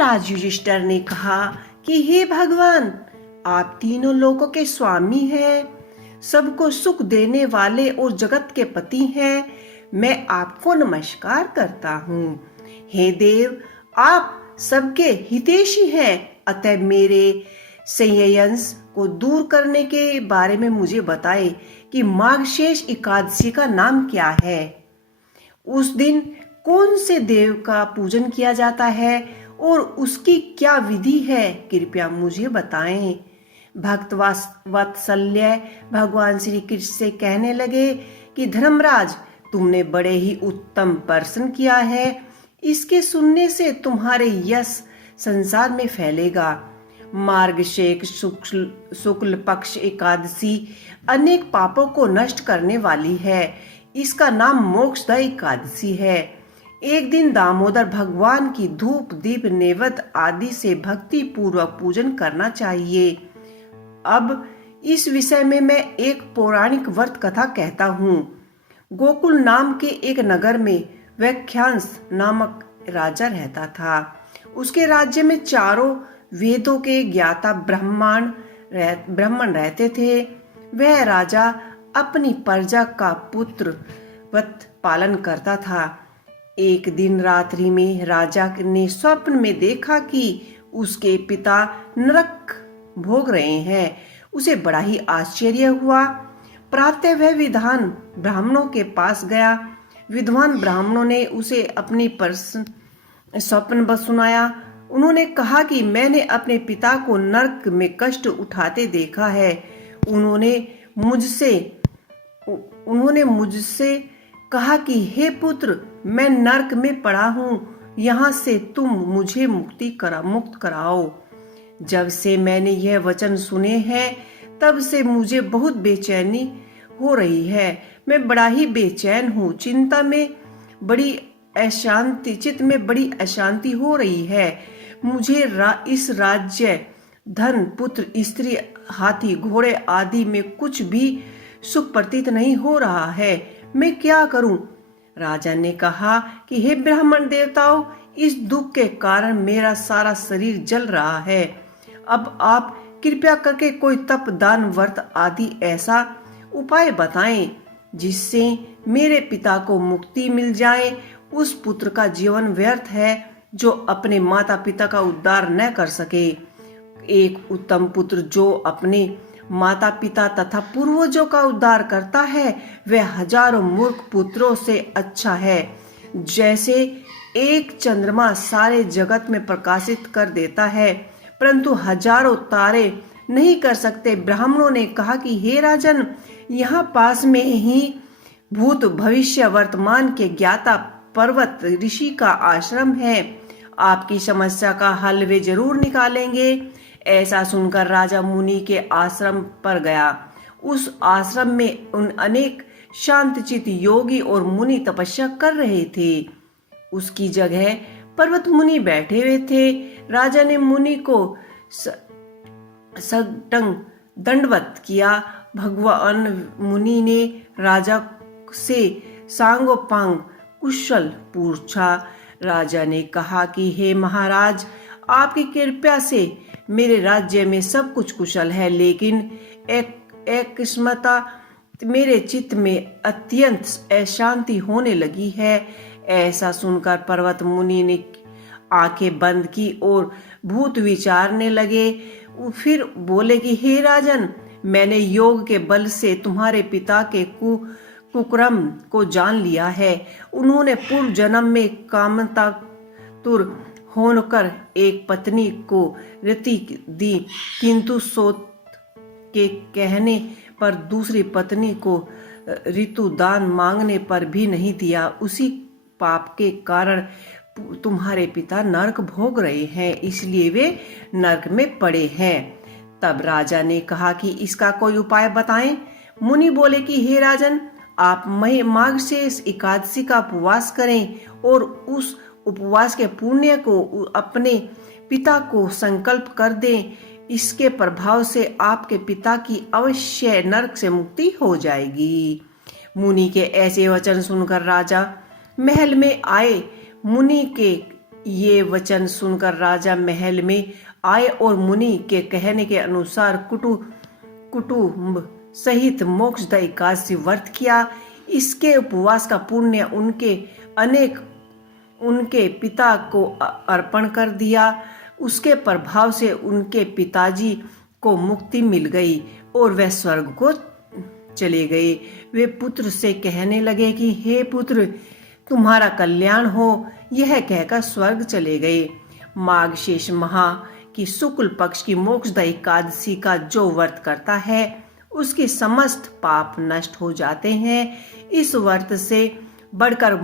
महाराज युधिष्ठिर ने कहा कि हे भगवान, आप तीनों लोकों के स्वामी हैं, सबको सुख देने वाले और जगत के पति हैं। मैं आपको नमस्कार करता हूँ। हे देव, आप सबके हितैषी हैं, अतः मेरे संशय को दूर करने के बारे में मुझे बताएं कि मार्गशीर्ष एकादशी का नाम क्या है। उस दिन कौन से देव का पूजन किया जाता है और उसकी क्या विधि है, कृपया मुझे बताएं। भक्त वात्सल्य भगवान श्री कृष्ण से कहने लगे कि धर्मराज, तुमने बड़े ही उत्तम प्रश्न किया है। इसके सुनने से तुम्हारे यश संसार में फैलेगा। मार्गशीर्ष शुक्ल पक्ष एकादशी अनेक पापों को नष्ट करने वाली है। इसका नाम मोक्षदा एकादशी है। एक दिन दामोदर भगवान की धूप दीप नैवेद्य आदि से भक्ति पूर्वक पूजन करना चाहिए। अब इस विषय में मैं एक पौराणिक व्रत कथा कहता हूँ। गोकुल नाम के एक नगर में व्याख्यांस नामक राजा रहता था। उसके राज्य में चारों वेदों के ज्ञाता ब्राह्मण रहते थे। वह राजा अपनी प्रजा का पुत्र वत पालन करता था। एक दिन रात्रि में राजा ने स्वप्न में देखा कि उसके पिता नरक भोग रहे हैं। उसे बड़ा ही आश्चर्य हुआ। प्रातः वह विद्वान ब्राह्मणों के पास गया। विद्वान ब्राह्मणों ने उसे अपनी स्वप्न सुनाया। उन्होंने कहा कि मैंने अपने पिता को नरक में कष्ट उठाते देखा है। उन्होंने मुझसे कहा कि हे पुत्र, मैं नरक में पड़ा हूँ, यहाँ से तुम मुझे मुक्त कराओ। जब से मैंने यह वचन सुने हैं तब से मुझे बहुत बेचैनी हो रही है। मैं बड़ा ही बेचैन हूँ। चित्त में बड़ी अशांति हो रही है। मुझे इस राज्य, धन, पुत्र, स्त्री, हाथी, घोड़े आदि में कुछ भी सुख प्रतीत नहीं हो रहा है। मैं क्या करूं? राजा ने कहा कि हे ब्राह्मण देवताओं, इस दुख के कारण मेरा सारा शरीर जल रहा है। अब आप कृपया करके कोई तप, दान, व्रत आदि ऐसा उपाय बताएं जिससे मेरे पिता को मुक्ति मिल जाए। उस पुत्र का जीवन व्यर्थ है जो अपने माता पिता का उद्धार न कर सके। एक उत्तम पुत्र जो अपने माता पिता तथा पूर्वजों का उद्धार करता है वह हजारों मूर्ख पुत्रों से अच्छा है। जैसे एक चंद्रमा सारे जगत में प्रकाशित कर देता है परंतु हजारों तारे नहीं कर सकते। ब्राह्मणों ने कहा कि हे राजन, यहाँ पास में ही भूत भविष्य वर्तमान के ज्ञाता पर्वत ऋषि का आश्रम है। आपकी समस्या का हल वे जरूर निकालेंगे। ऐसा सुनकर राजा मुनि के आश्रम पर गया। उस आश्रम में उन अनेक शांतचित्त योगी और मुनि तपस्या कर रहे थे। उसकी जगह पर्वत मुनि बैठे हुए थे। राजा ने मुनि को सटंग दंडवत किया। भगवान मुनि ने राजा से सांगोपांग कुशल पूछा। राजा ने कहा कि हे महाराज, आपकी कृपा से मेरे राज्य में सब कुछ कुशल है, लेकिन एक किस्मता मेरे चित्त में अत्यंत अशांति होने लगी है। ऐसा सुनकर पर्वत मुनि ने आंखें बंद की और भूत विचारने लगे। फिर बोले कि हे राजन, मैंने योग के बल से तुम्हारे पिता के कुकर्म को जान लिया है। उन्होंने पूर्व जन्म में कामतातुर होकर एक पत्नी को रति दी, किंतु सोत के कहने पर दूसरी पत्नी को ऋतु दान मांगने पर भी नहीं दिया। उसी पाप के कारण तुम्हारे पिता नरक भोग रहे हैं, इसलिए वे नरक में पड़े हैं। तब राजा ने कहा कि इसका कोई उपाय बताएं। मुनि बोले कि हे राजन, आप मार्गशीर्ष एकादशी का उपवास करें और उस उपवास के पुण्य को अपने पिता को संकल्प कर दें। इसके प्रभाव से आपके पिता की अवश्य नरक से मुक्ति हो जाएगी। मुनि के ऐसे वचन सुनकर राजा महल में आए। मुनि के ये वचन सुनकर राजा महल में आए और मुनि के कहने के अनुसार कुटुंब सहित मोक्षदा एकादशी व्रत किया। इसके उपवास का पुण्य उनके पिता को अर्पण कर दिया। उसके प्रभाव से उनके पिताजी को मुक्ति मिल गई और वह स्वर्ग को चले गए। वे पुत्र से कहने लगे कि हे पुत्र, तुम्हारा कल्याण हो। यह कहकर स्वर्ग चले गए। माघ शेष माह की शुक्ल पक्ष की मोक्षदा एकादशी का जो व्रत करता है उसके समस्त पाप नष्ट हो जाते हैं। इस व्रत से बढ़कर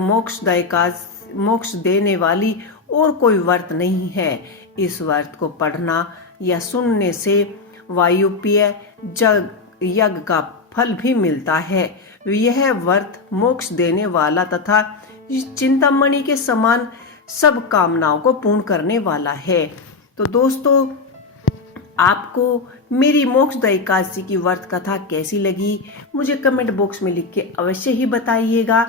मोक्ष देने वाली और कोई व्रत नहीं है। इस व्रत को पढ़ना या सुनने से वायुपेय यज्ञ का फल भी मिलता है। यह व्रत मोक्ष देने वाला तथा चिंतामणि के समान सब कामनाओं को पूर्ण करने वाला है। तो दोस्तों, आपको मेरी मोक्षदा एकादशी की व्रत कथा कैसी लगी मुझे कमेंट बॉक्स में लिख के अवश्य ही बताइएगा।